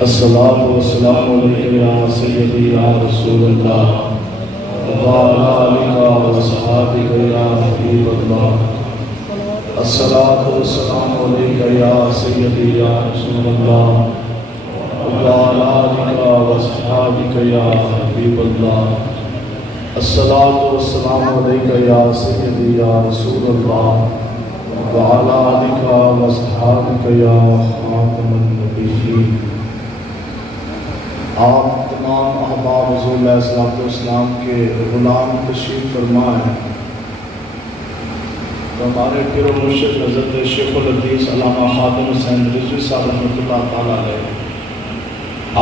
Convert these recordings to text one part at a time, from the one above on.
الصلاة والسلام علیکہ یا سیدی یا رسول اللہ وعلی آلک وصحابک یا حبیب اللہ الصلاة والسلام علیکہ یا سیدی یا رسول اللہ وعلی آلک وصحابک یا حبیب اللہ الصلاة والسلام علیکہ یا سیدی یا رسول اللہ وعلی آلک وصحابک یا خاتم النبیین۔ آپ تمام احباب حضور علیہ السلام کے غلام تشریف فرما ہیں تو ہمارے پیر و مرشد حضرت شیخ الحدیث علامہ خادم حسین رضوی صاحب رحمۃ اللہ تعالیٰ علیہ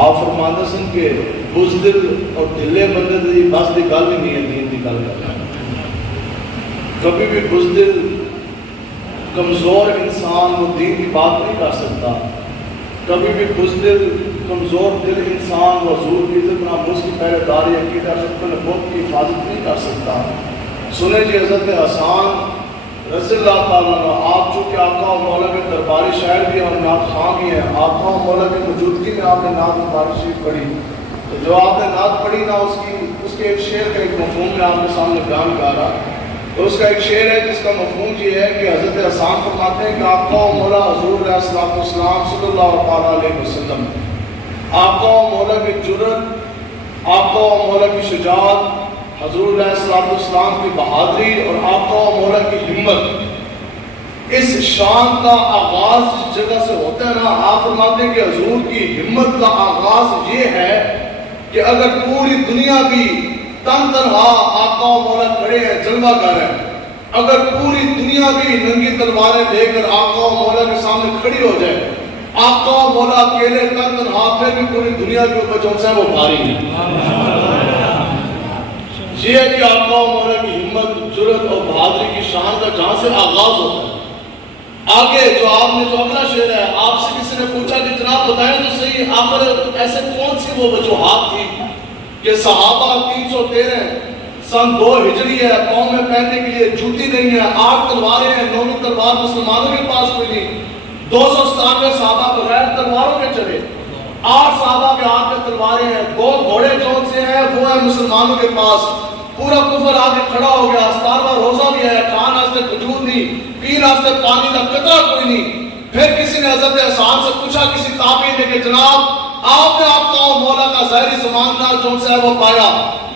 آپ فرماتے ہیں کہ بزدل اور ڈھلے بندے دی بس دی گل ہی نہیں ہے، دین دی گل کرنا۔ کبھی بھی بزدل کمزور انسان وہ دین کی بات نہیں کر سکتا، کبھی بھی بزدل کمزور دل انسان و حضور کی عزت ناموس کی پہرے داری عقیدہ ختم نبوت کی حفاظت نہیں کر سکتا۔ سنیں جی حضرت حسان رضی اللہ تعالیٰ عنہ، آپ چونکہ آقا و مولا کے درباری شاعر بھی اور نعت خواں بھی ہیں، آقا و مولا کی موجودگی میں آپ نے نعت مبارک شریف پڑھی، تو جو آپ نے نعت پڑھی نا اس کے ایک شعر کا ایک مفہوم میں آپ کے سامنے بیان کر رہا، تو اس کا ایک شعر ہے جس کا مفہوم یہ ہے کہ حضرت حسان فرماتے ہیں کہ آقا و مولا حضور علیہ السلام صلی اللہ علیہ وسلم، آقا و مولا کی جرت، آقا و مولا کی شجاعت، حضور علیہ السلام کی بہادری اور آقا و مولا کی ہمت، اس شان کا آغاز جس جگہ سے ہوتا ہے نا، آپ فرماتے ہیں کہ حضور کی ہمت کا آغاز یہ ہے کہ اگر پوری دنیا بھی تن تنہا آقا و مولا کھڑے ہیں، جلوہ گر ہیں، اگر پوری دنیا بھی ننگی تلواریں لے کر آقا و مولا کے سامنے کھڑی ہو جائے، آقا و مولا اکیلے تن تنہا پھر بھی پوری دنیا کے اوپر جو ہے وہ بھاری ہے۔ یہ ہے کہ آقا و مولا کی ہمت، جرت اور بہادری کی شان کا جہاں سے آغاز ہوتا ہے۔ آگے جو آپ نے جو اگلا شعر ہے، آپ سے کسی نے پوچھا کہ جناب بتائیں تو صحیح آخر ایسے کون سی وہ وجوہات تھی کہ صحابہ 313 سن 2 ہجری ہے، پاؤں میں پہننے کے لیے جوتی نہیں ہے، 8 تلواریں ہیں، 9ویں تلوار مسلمانوں کے پاس کوئی نہیں، 297 صحابہ بغیر تلواروں کے چلے، 8 صحابہ کے ہاتھ میں تلواریں ہیں، 2 گھوڑے جون سے ہیں وہ ہیں مسلمانوں کے پاس، پورا کفر آگے کھڑا ہو گیا، 17واں روزہ بھی ہے، کھان واسطے کھجور نہیں، پین واسطے پانی کا قطرہ کوئی نہیں۔ پھر کسی نے حضرت حسان سے پوچھا کسی تابعی نے کہ جناب آپ نے آقا و مولا کا ظاہری زمانہ جو سے وہ پایا،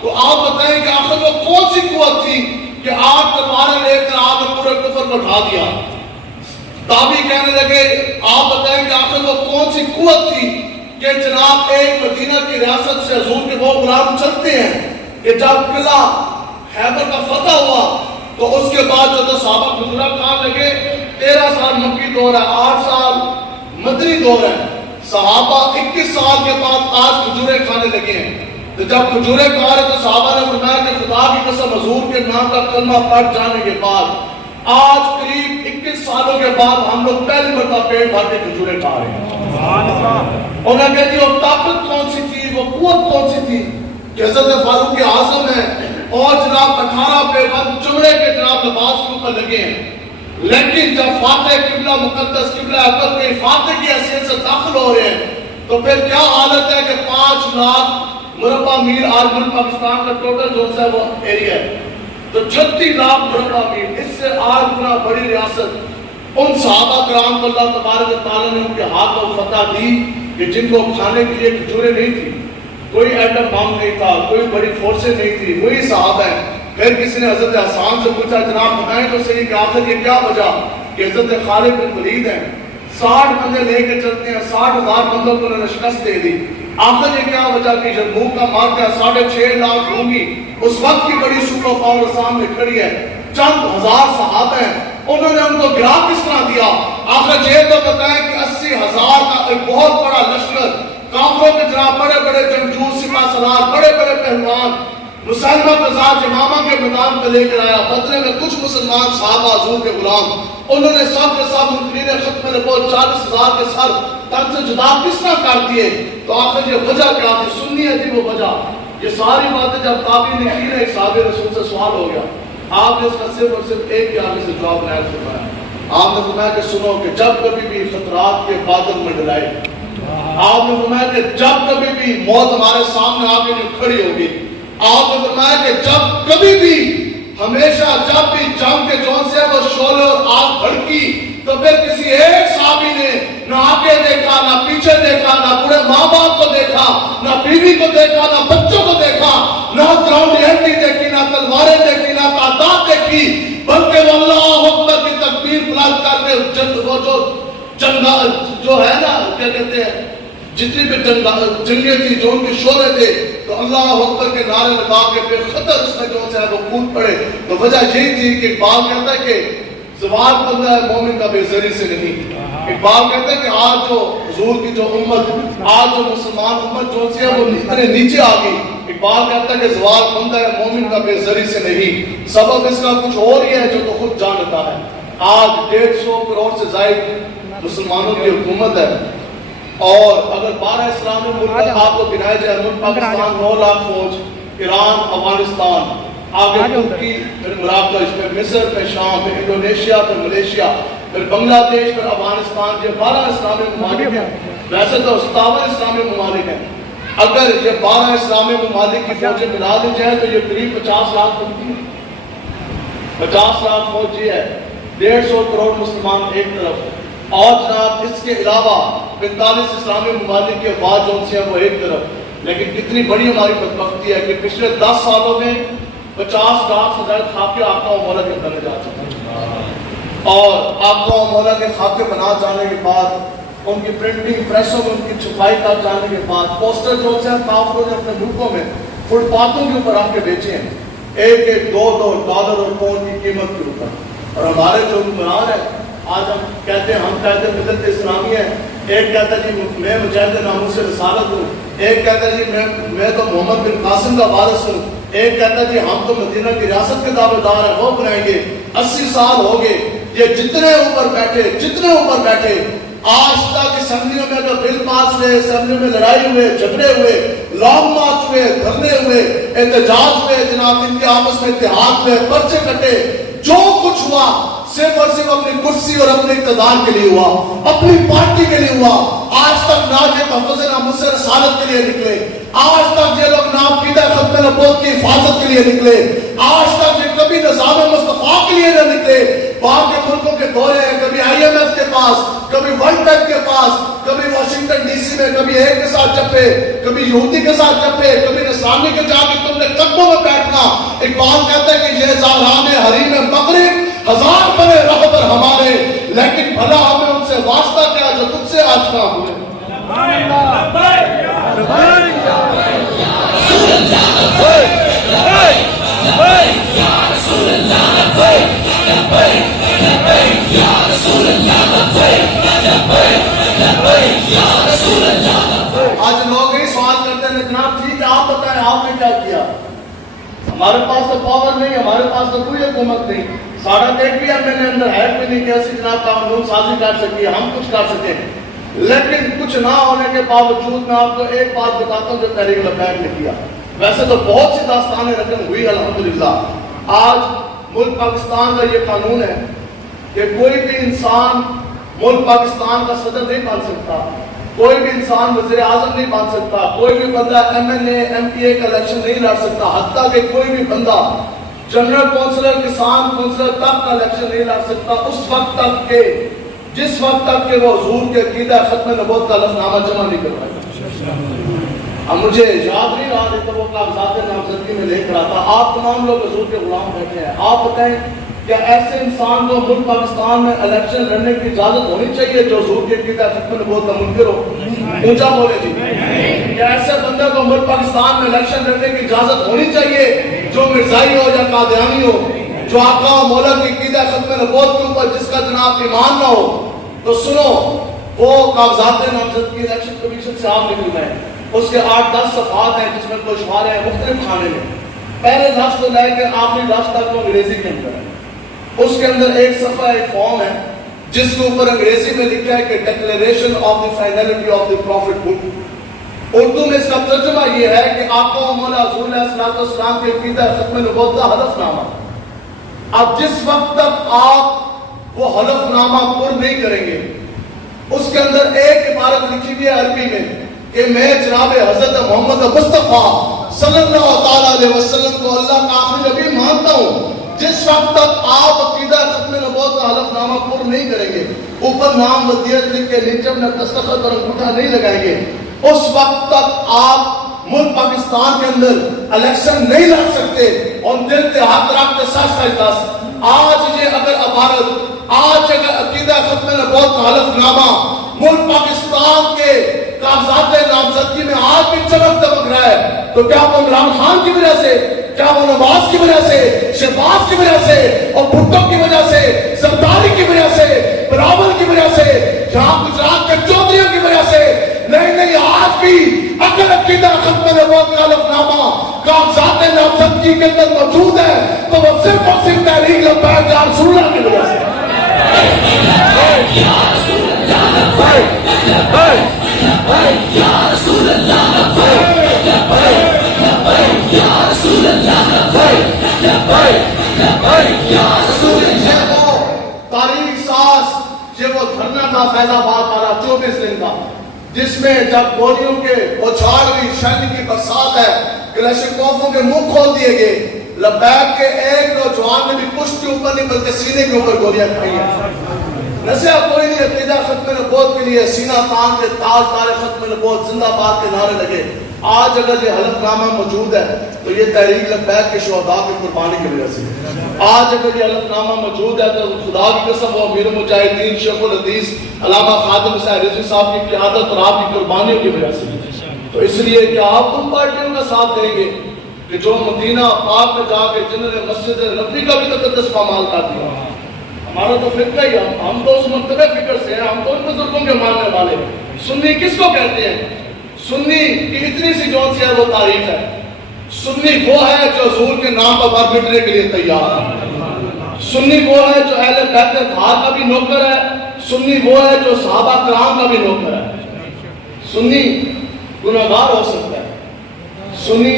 تو آپ بتائیں کہ آخر وہ کون سی قوت تھی کہ 8 تلواریں لے کر آپ نے پورے کفر کو اٹھا دیا؟ تابعی کہنے لگے آپ بتائیں کہ آخر وہ کون سی قوت تھی کہ جناب ایک مدینہ کی ریاست سے حضور کے وہ غلام چلتے ہیں کہ جب قلعہ خیبر کا فتح ہوا تو اس کے بعد جو تو صحابہ کھجورہ کھان لگے، 13 سال مکی دور ہے، 8 سال مدنی دور ہے، صحابہ 21 سال کے بعد آج کھجورے کھانے لگے ہیں۔ تو جب کھجورے کھا رہے تو صحابہ نے فرمایا کہ خدا کی قسم حضور کے نام کا کلمہ پڑھ جانے کے بعد آج قریب 21 سالوں کے بعد ہم لوگ پہلی مرتبہ پیٹ بھر کے کھجورے کھا رہے ہیں۔ انہوں نے کہتی وہ طاقت کون سی تھی، وہ قوت کون سی تھی کہ حضرت فاروق اعظم ہے اور جناب 18 پیغمبر چمڑے کے جناب لباس کے اوپر لگے ہیں، لیکن جب فاتح قبلہ مقدس قبلہ اکبر کے فاتح کی حیثیت سے داخل ہو رہے ہیں تو پھر کیا حالت ہے کہ 5 لاکھ مربع میل آج ملک پاکستان کا ٹوٹل جو ہے وہ ایریا ہے، تو 36 لاکھ مربع میل، اس سے 8 گنا بڑی ریاست۔ ان صحابہ کرام کو اللہ تبارک و تعالیٰ نے ان کے ہاتھ کو فتح دی کہ جن کو کھانے کے لیے کھجورے نہیں تھی، کوئی ایٹم بم نہیں تھا، کوئی بڑی فورسیں نہیں تھی، وہی صحابہ ہیں۔ پھر کسی نے حضرت حسان سے پوچھا جناب بتائیں تو صحیح کہ آخر یہ کیا وجہ کہ حضرت خالد بن ولید ہیں، 60 بندے لے کے چلتے ہیں، 60,000 بندوں کو انہوں نے شکست دے دی، آخر یہ کیا وجہ کہ یرموک کا مارکا 6.5 لاکھ رومی اس وقت کی بڑی سپر پاور سامنے کھڑی ہے، چند ہزار صحابہ ہیں، انہوں نے ان کو گرا کس طرح دیا؟ آخر یہ تو بتائیں کہ 80,000 کا ایک بہت بڑا لشکر، کافروں کے جناب بڑے بڑے جنگجو، سپاہ سالار، بڑے بڑے پہلوان، مسلمہ قزاق یمامہ کے میدان پہ لے کر آیا، بدلے میں کچھ مسلمان صحابہ حضور کے غلام، انہوں نے سب کے سب منکرین ختم نبوت 40,000 کے سر تن سے جدا کس طرح کر دیے؟ تو آخر یہ وجہ کیا تھی؟ سنی ہے تھی وہ وجہ۔ یہ ساری باتیں جب تابعین نے کی نا، ایک صحابی رسول سے سوال ہو گیا، آپ نے اس کا صرف اور صرف ایک کے آگے سے جواب نہیں فرمایا۔ آپ نے فرمایا کہ سنو کہ جب کبھی بھی خطرات کے بادل منڈلائے، آپ نے فرمایا کہ جب کبھی بھی موت ہمارے سامنے آ کے کھڑی ہوگی، آپ نے فرمایا کہ جب کبھی بھی ہمیشہ جب بھی جنگ کے جون سے وہ شعلے اور آگ بھڑکی تو پھر کسی ایک صحابی نے نہ آگے دیکھا، نہ پیچھے دیکھا، نہ بوڑھے ماں باپ کو دیکھا، نہ بیوی کو دیکھا، نہ بچوں کو دیکھا، نہ گراؤنڈ ہینڈی دیکھی، نہ تلواریں دیکھی، نہ تعداد دیکھی، بلکہ وہ اللہ اکبر کی تکبیر بلند کر کے وہ جو ہے نا کیا کہتے ہیں جتنی بھی جنگیں تھی جو ان کے شعلے تھے تو اللہ اکبر کے نعرے لگا کے پھر خطر اس میں جو سے وہ کود پڑے۔ تو وجہ یہی تھی کہ اقبال کہتا ہے کہ زوال بندہ ہے مومن کا بے زری سے نہیں۔ اقبال کہتا ہے کہ آج جو حضور کی جو امت، آج جو مسلمان امت جو سے وہ اتنے نیچے آ گئی، اقبال کہتا ہے کہ زوال بندہ ہے مومن کا بے زری سے نہیں، سبب اس کا کچھ اور ہی ہے جو تو خود جانتا ہے۔ آج 150 کروڑ سے زائد مسلمانوں کی حکومت ہے، اور اگر 12 اسلامی ملک آپ کو گنائے جائے، ملک پاکستان 9 لاکھ فوج، ایران، افغانستان، آگے ترکی، پھر مراکش، پھر مصر، پھر شام، پھر انڈونیشیا، پھر ملیشیا، پھر بنگلہ دیش، پھر افغانستان، یہ 12 اسلامی ممالک ہیں۔ ویسے تو 57 اسلامی ممالک ہیں، اگر یہ 12 اسلامی ممالک کی فوجیں ملا دی جائیں تو یہ قریب 50 لاکھ بنتی ہے۔ 50 لاکھ فوج یہ ہے، 150 کروڑ مسلمان ایک طرف، اور جناب اس کے علاوہ 45 اسلامی ممالک کے بعد جو سے وہ ایک طرف۔ لیکن کتنی بڑی ہماری بدبختی ہے کہ پچھلے 10 سالوں میں 50 لاکھ سے زیادہ خاکے آقا و مولا کے بنے جا چکے ہیں، اور آقا و مولا کے خاکے بنا جانے کے بعد ان کی پرنٹنگ پریسوں میں ان کی چھپائی کر جانے کے بعد پوسٹر جو سے کافروں نے اپنے ملکوں میں فٹ پاتھوں کے اوپر آ کے بیچے ہیں، ایک ایک $2 اور پاؤنڈ کی قیمت کے اوپر۔ اور ہمارے جو حکمران ہیں آج ہم کہتے ہیں ہم کہتے ہیں ملت اسلامی ہے، ایک کہتا ہے جی میں مجاہد ناموس رسالت ہوں، ایک کہتا ہے جی میں تو محمد بن قاسم کا وارث ہوں، ایک کہتا ہے جی ہم تو مدینہ کی ریاست کے دعوے دار ہیں، وہ بنائیں گے۔ 80 سال ہو گئے یہ جتنے اوپر بیٹھے آج تک اسمبلیوں میں تو بل پاس ہوئے، اسمبلیوں میں لڑائی ہوئے، جھگڑے ہوئے، لانگ مارچ ہوئے، دھرنے ہوئے، احتجاج ہوئے، جناب ان کے آپس میں اتحاد ہوئے، پرچے کٹے، جو کچھ ہوا صرف اور صرف اپنی کرسی اور اپنے اقتدار کے لیے ہوا، اپنی پارٹی کے لیے ہوا۔ آج تک نہ یہ تحفظ ناموس رسالت کے لیے نکلے، آج تک یہ لوگ نہ عقیدہ ختم نبوت کی حفاظت کے لیے نکلے، آج تک یہ کبھی نظام مصطفیٰ کے لیے نہ نکلے۔ باہر کے ملکوں کے دورے ہیں، کبھی IMF کے پاس، کبھی ورلڈ بینک کے پاس، کبھی واشنگٹن DC میں، کبھی ایک کے ساتھ چپے، کبھی یہودی کے ساتھ چپے، کبھی نصرانی کے جا کے تم نے قدموں میں بیٹھنا۔ اقبال کہتا ہے کہ یہ زاہران حریم مغرب 1000 بنے رہبر ہمارے، لیکن بھلا ہمیں ان سے واسطہ کیا جو تجھ سے آشنا ہوئے۔ آج لوگ ہی سوال کرتے ہیں جناب ٹھیک ہے آپ بتائیں آپ نے کیا کیا؟ ہمارے پاس تو پاور نہیں، ہمارے پاس تو کوئی حکومت نہیں، ساڑھا ایک بھی MLA اندر ہے کوئی نہیں کہ ایسی جناب قانون سازی کر سکیے، ہم کچھ کر سکیں۔ لیکن کچھ نہ ہونے کے باوجود میں آپ کو ایک بات بتاتا ہوں جو تحریک لبیک نے کیا۔ ویسے تو بہت سی داستانیں رقم ہوئی الحمدللہ۔ آج ملک پاکستان کا یہ قانون ہے کہ کوئی بھی انسان ملک پاکستان کا صدر نہیں بن سکتا، کوئی بھی انسان وزیر اعظم نہیں بن سکتا، کوئی بھی بندہ MLA MPA کا الیکشن نہیں لڑ سکتا، حتیٰ کہ کوئی بھی بندہ جنرل کونسلر کسان کونسلر تک کا الیکشن نہیں لڑ سکتا اس وقت تک کہ جس وقت تک کہ وہ حضور کے عقیدہ ختم نبوت کا لفظ نامہ جمع نہیں کروائے۔ اب مجھے یاد نہیں رہا تو وہ کاغذات نامزدگی میں لے کر آتا۔ آپ تمام لوگ حضور کے غلام بیٹھے ہیں، آپ بتائیں کیا ایسے انسان کو ملک پاکستان میں الیکشن لڑنے کی اجازت ہونی چاہیے جو حضور کے عقیدہ ختم نبوت کا منکر ہو؟ اونچا بولے جی۔ کیا ایسے بندے کو ملک پاکستان میں الیکشن لڑنے کی اجازت ہونی چاہیے جو مرزائی ہو یا قادیانی ہو، جو آقا و مولا کی عقیدہ ختم نبوت کے اوپر جس کا جناب ایمان نہ ہو؟ تو سنو، وہ کاغذات نامزدگی الیکشن کمیشن سے آپ نکل گئے، اس کے 8-10 صفحات ہیں جس میں گوشوارے ہیں مختلف کھانے میں، پہلے لفظ کو لے کے آخری لفظ تک وہ انگریزی کے اندر ہے. اس کے اندر ایک صفحہ ایک فارم ہے جس کے اوپر انگریزی میں لکھا ہے کہ declaration of the finality of the profit book. Urdu میں اس کا ترجمہ یہ ہے کہ آقا و مولا حضور علیہ السلام کے عقیدہ ختم نبوت کا حلف نامہ. اب جس وقت تک آپ وہ حلف نامہ پر نہیں کریں گے، اس کے اندر ایک عبارت لکھی ہوئی ہے عربی میں کہ میں جناب حضرت محمد مصطفیٰ صلی اللہ تعالیٰ علیہ وسلم کو اللہ کا آخری نبی مانتا ہوں. جس وقت تک آپ عقیدہ ختم نبوت کا حلف نامہ پر نہیں کریں گے، اوپر نام ودیعت لکھ کے نیچے اپنا دستخط اور انگوٹھا نہیں لگائیں گے، اس وقت تک آپ ملک پاکستان کے اندر الیکشن نہیں لڑ سکتے. اور دل کے ہاتھ رکھ کے سچ آج یہ اگر عبارت، آج اگر عقیدہ ختم نبوت کا حلف نامہ ملک پاکستان کے کاغذات نامزدگی میں آج بھی چمک دمک رہا ہے، تو کیا وہ عمران خان کی وجہ سے، کیا وہ نواز کی وجہ سے، شہباز کی وجہ سے، اور بھٹو کی وجہ سے، زرداری کی وجہ سے، بلاول کی وجہ سے، یہاں گجرات کے چودھریوں کی وجہ سے؟ نہیں نہیں، آج بھی اگر عقیدہ ختم نبوت کا حلف نامہ کاغذات نامزدگی کے اندر موجود ہے تو وہ صرف اور صرف تحریک لبیک یا رسول اللہ کی وجہ سے. تاریخ ساز یہ وہ دھرنا تھا فیض آباد والا 24 دن کا، جس میں جب گولیوں کے اچھال ہوئی، شہد کی برسات ہے، کلاشنکوفوں کے منہ کھول دیے گئے، لبیک کے ایک نوجوان نے بھی پشت کے اوپر نہیں بلکہ سینے کے اوپر گولیاں کھائی ہیں. نسیہ کوئی نہیں، عقیدہ ختم نبوت کے لیے سینہ تان کے تاج دار ختم نبوت زندہ باد کے نعرے لگے. آج اگر یہ حلف نامہ موجود ہے تو یہ تحریک لبیک کے شہداء کی قربانی کی وجہ سے. آج اگر یہ حلف نامہ موجود ہے تو خدا کی قسم وہ امیر المجاہدین شیخ الحدیث علامہ خادم حسین رضوی صاحب کی قیادت اور آپ کی قربانیوں کی وجہ سے. تو اس لیے کہ آپ ان پارٹیوں کا ساتھ دیں گے کہ جو مدینہ پاک میں جا کے جنہوں نے مسجد نبوی کا بھی تقدس پامال کر دیا. ہمارا تو فرقہ ہی، ہم تو اس مرتبہ فکر سے ہیں، ہم تو ان بزرگوں کے ماننے والے. سنی کس کو کہتے ہیں؟ سنی کی اتنی سی جون سی ہے وہ تعریف ہے. سنی وہ ہے جو حضور کے نام پر بر مٹنے کے لیے تیار ہے. سنی وہ ہے جو اہل بیت اطہار کا بھی نوکر ہے. سنی وہ ہے جو صحابہ کرام کا بھی نوکر ہے. سنی گناہگار ہو سکتا ہے، سنی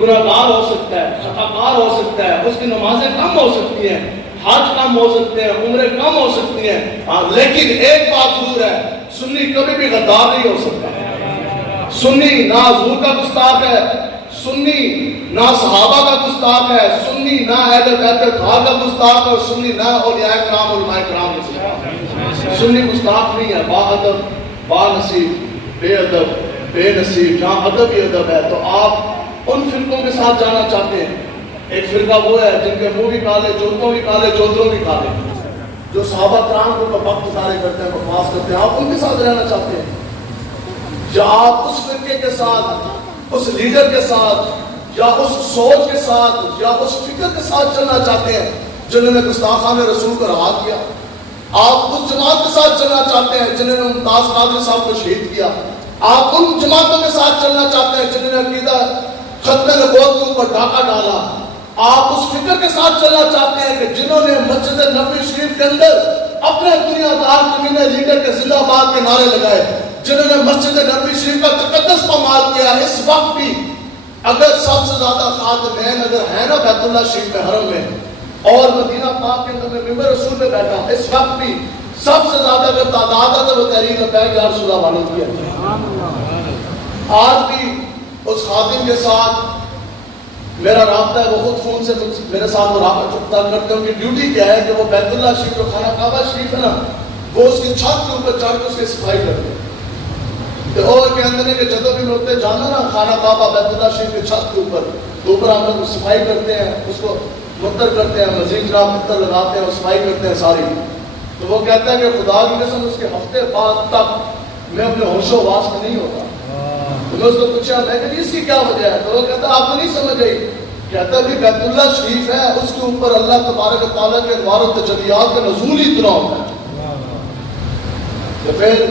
گناہگار ہو سکتا ہے، خطاکار ہو سکتا ہے، اس کی نمازیں کم ہو سکتی ہیں، حج کم ہو سکتے ہیں، عمریں کم ہو سکتی ہیں، لیکن ایک بات ضرور ہے، سنی کبھی بھی غدار نہیں ہو سکتا. سنی نہ حضور کا گستاخ ہے، سنی نہ صحابہ کا گستاخ ہے، سنی نہ اہل بیت اطہار کا گستاخ ہے، اور سنی نہ اولیاء کرام علماء کرام کا گستاخ. سنی گستاخ نہیں ہے، با ادب، با نصیب، بے ادب، بے نصیب. جہاں ادب ہی ادب ہے تو آپ ان فرقوں کے ساتھ جانا چاہتے ہیں. ایک فرقہ وہ ہے جن کے منہ بھی کالے، جوتوں بھی کالے، چودروں بھی کالے، جو صحابہ کرام کو وقت گزارے کرتے ہیں، بکواس کرتے ہیں. آپ ان کے ساتھ رہنا چاہتے ہیں یا آپ اس فرقے کے ساتھ، اس لیڈر کے ساتھ، یا اس سوچ کے ساتھ، یا اس فکر کے ساتھ چلنا چاہتے ہیں جنہوں نے گستاخان رسول کو رہا کیا؟ آپ اس جماعت کے ساتھ چلنا چاہتے ہیں جنہوں نے ممتاز قادری صاحب کو شہید کیا؟ آپ ان جماعتوں کے ساتھ چلنا چاہتے ہیں جنہوں نے عقیدہ ختم نبوت کے اوپر ڈاکہ ڈالا؟ آپ اس فکر کے ساتھ چلنا چاہتے ہیں کہ جنہوں نے مسجد نبوی شریف کے اندر اپنے دنیا دار کمینے لیڈر کے زندہ باد کے نعرے لگائے، جنہوں نے مسجد نبوی شریف کا تقدس پامال کیا؟ اس وقت بھی اگر سب سے زیادہ خادمین اگر ہے نا بیت اللہ شریف میں، حرم میں اور مدینہ پاک کے اندر میں ممبر رسول میں بیٹھا، اس وقت بھی سب سے زیادہ اگر تعداد ہے تو وہ تحریک لبیک یا رسول اللہ والوں کی ہے. آج بھی اس خادم کے ساتھ میرا رابطہ ہے، وہ خود فون سے میرے ساتھ رابطہ چکتا کرتے ہیں. ان کی ڈیوٹی کیا ہے کہ وہ بیت اللہ شریف جو خانہ کعبہ شریف ہے نا، وہ اس کی چھت کے اوپر چڑھ کے اس کی صفائی کرتے ہیں. اور کہتے ہیں کہ جدوں بھی ہوتے جانا نا خانہ کعبہ بیت اللہ شریف کی چھت کے اوپر، تو اوپر ہم لوگ صفائی کرتے ہیں، اس کو متر کرتے ہیں، مزید جناب متر لگاتے ہیں اور صفائی کرتے ہیں ساری. تو وہ کہتا ہے کہ خدا کی قسم اس کے ہفتے بعد تک میں اپنے ہوش و حواس میں نہیں ہوتا. تو میں اس کو پوچھا، میں کہ اس کی کیا وجہ ہے؟ تو وہ کہتا آپ کو نہیں سمجھ آئی. کہتا ہے کہ بیت اللہ شریف ہے، اس کے اوپر اللہ تبارک و تعالیٰ کے انوار و تجلیات کا نزول ہی اتنا ہوتا ہے. تو پھر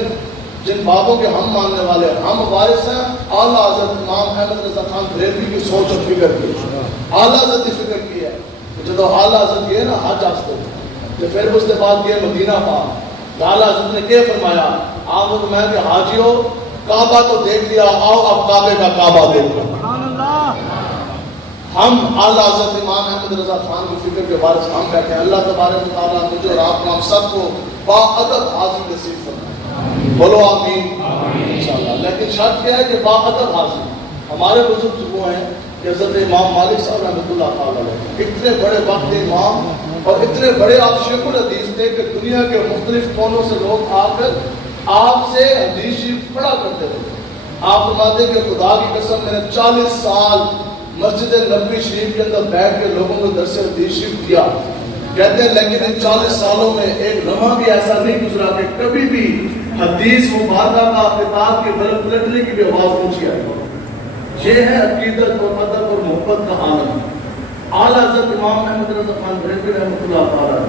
جن بابوں کے ہم ماننے والے ہیں، ہم وارث ہیں اعلیٰ حضرت امام احمد رضا خان بریلوی کی سوچ اور فکر کی، اعلیٰ حضرت کی فکر کی ہے کہ جب اعلیٰ حضرت یہ نا حج آستے تو پھر اس کے بعد یہ مدینہ پاک، اعلیٰ حضرت نے کیا فرمایا؟ آپ کو میں کہ حاجیو کعبہ تو دیکھ لیا، آؤ اب کعبے کا کعبہ دیکھ لو۔ ہم اعلیٰ حضرت امام احمد رضا خان کی فکر کے بارے سے ہم کہتے ہیں اللہ تبارک و تعالیٰ مجھے اور آپ کو ہم سب کو باادب حاضر نصیب فرمائے، بولو آمین انشاءاللہ۔ لیکن شرط کیا ہے کہ باادب حاضر؟ ہمارے بزرگ جو ہیں کہ حضرت امام مالک صاحب رحمۃ اللہ تعالیٰ علیہ اتنے بڑے وقت امام اور اتنے بڑے آپ شیخ الحدیث تھے کہ دنیا کے مختلف کونوں سے لوگ آ کر آپ سے حدیث شریف پڑھا کرتے تھے۔ آپ فرماتے کہ خدا کی قسم میں نے 40 سال مسجد نبوی شریف کے اندر بیٹھ کے لوگوں کو درس حدیث شریف دیا، کہتے ہیں لیکن ان 40 سالوں میں ایک لمحہ بھی ایسا نہیں گزرا کہ کبھی بھی حدیث مبارکہ کا کتاب کے بلند پلٹنے کی بھی آواز پہنچی آئی۔ یہ ہے عقیدت اور ادب اور محبت کا عالم۔ اعلیٰ حضرت امام احمد رضا خان بریلوی رحمۃ اللہ تعالیٰ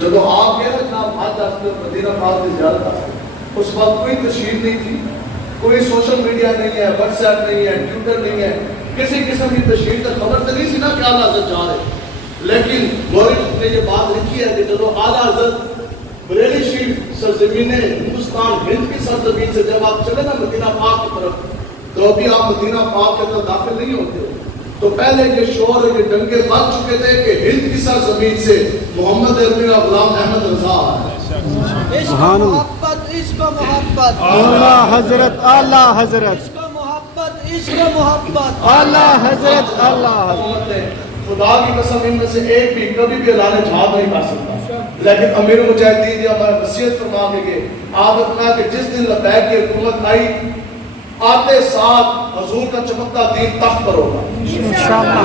جب آپ گئے نا جناب حج آستے مدینہ پاک کی زیارت آستے، اس وقت کوئی تشہیر نہیں تھی، کوئی سوشل میڈیا نہیں ہے، واٹس ایپ نہیں ہے، ٹویٹر نہیں ہے، کسی قسم کی تشہیر کا خبر تو نہیں سی نا کہ اعلیٰ حضرت جا رہے۔ لیکن مورخ نے یہ بات لکھی ہے کہ جب اعلیٰ حضرت بریلی شریف سرزمین ہندوستان ہند کی سرزمین سے جب آپ چلے نا مدینہ پاک کی طرف، تو ابھی آپ مدینہ پاک کے اندر داخل نہیں ہوتے، تو پہلے یہ شور اور یہ ڈنکے بج چکے تھے کہ ہند کی سرزمین سے محمد عربی کا غلام احمد رضا ہے۔ عشق محبت، عشق محبت، اعلیٰ حضرت، اعلیٰ حضرت، عشق محبت، عشق محبت، اعلیٰ حضرت، اعلیٰ حضرت۔ خدا کی قسم ان میں سے ایک بھی کبھی بھی اعلان جہاد نہیں کر سکتا، لیکن امیر مجاہدین یا ہمارا وصیت فرما کے کہ آپ اتنا کہ جس دن لبیک کی حکومت آئی آتے ساتھ حضور کا چمکتا دین تخت پر ہوگا۔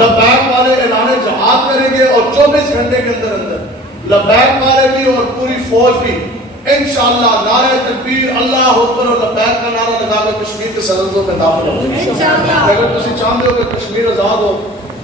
لبیک والے اعلان جہاد کریں گے اور 24 گھنٹے کے اندر اندر لبیک والے بھی اور پوری فوج بھی انشاءاللہ نعرہ تکبیر اللہ اکبر اور لبیک کا نعرہ لگا کر کشمیر کے سرحدوں میں داخل ہو جائیں گے۔ اگر تسی چاہتے ہو کہ کشمیر آزاد ہو،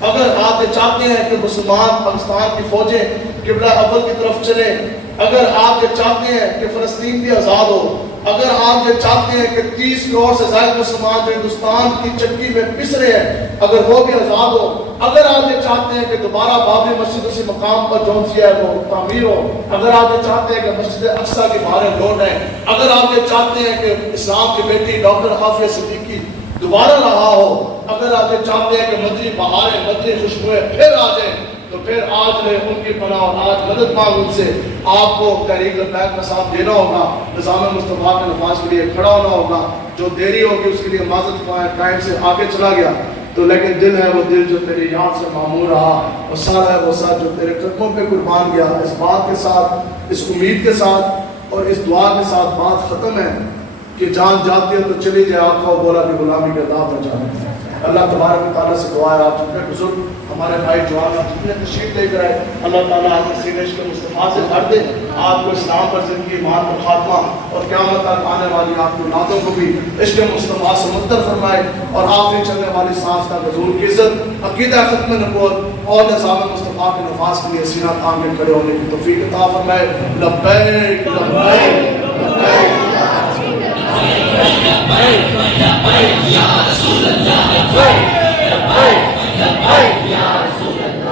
اگر آپ یہ چاہتے ہیں کہ مسلمان پاکستان کی فوجیں قبلہ اول کی طرف چلیں، اگر آپ یہ چاہتے ہیں کہ فلسطین بھی آزاد ہو، اگر آپ یہ چاہتے ہیں کہ 30 کروڑ سے زائد مسلمان جو ہندوستان کی چکی میں پس رہے ہیں اگر وہ بھی آزاد ہو، اگر آپ یہ چاہتے ہیں کہ دوبارہ بابری مسجد اسی مقام پر جون سی ہے وہ تعمیر ہو، اگر آپ یہ چاہتے ہیں کہ مسجد اقصیٰ کی بہاریں لوٹ ہیں، اگر آپ یہ چاہتے ہیں کہ اسلام کی بیٹی ڈاکٹر حافظ صدیقی دوبارہ رہا ہو، اگر آپ یہ چاہتے ہیں کہ مدنی بہاریں مدنی خوشبوئیں پھر آ جائیں، تو پھر آج نے ان کی پناہ اور آج مدد مانگ ان سے آپ کو تحریک لبیک کا ساتھ دینا ہوگا، نظام مصطفیٰ کے نفاذ کے لیے کھڑا ہونا ہوگا۔ جو دیری ہوگی اس کے لیے معذرت خواہ، ٹائم سے آگے چلا گیا تو لیکن دل ہے وہ دل جو تیری یاد سے معمور رہا، اور سر ہے وہ سر جو تیرے قدموں پہ قربان گیا۔ اس بات کے ساتھ، اس امید کے ساتھ اور اس دعا کے ساتھ بات ختم ہے کہ جان جاتی ہے تو چلی جائے آقا و مولا کی غلامی کے عذاب نہ جانے۔ اللہ تبارک و تعالیٰ سے دعا ہے آپ جتنے بزرگ ہمارے بھائی جوان آپ جتنے تشریف لے کر آئے، اللہ تعالیٰ آپ کے سینے عشق مصطفیٰ سے بھر دے، آپ کو اسلام پر زندگی، ایمان پر خاتمہ اور قیامت تک آنے والی آپ کو نعتوں کو بھی عشق مصطفیٰ سے مطلع فرمائے، اور آخری چلنے والی سانس تک حضور کی عزت، عقیدہ ختم نبوت اور نظام مصطفیٰ کے نفاذ کے لیے سینہ تان کے کھڑے ہونے کی توفیق عطا فرمائے۔ لبیک لبیک لبیک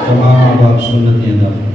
تمام آپ سنتیں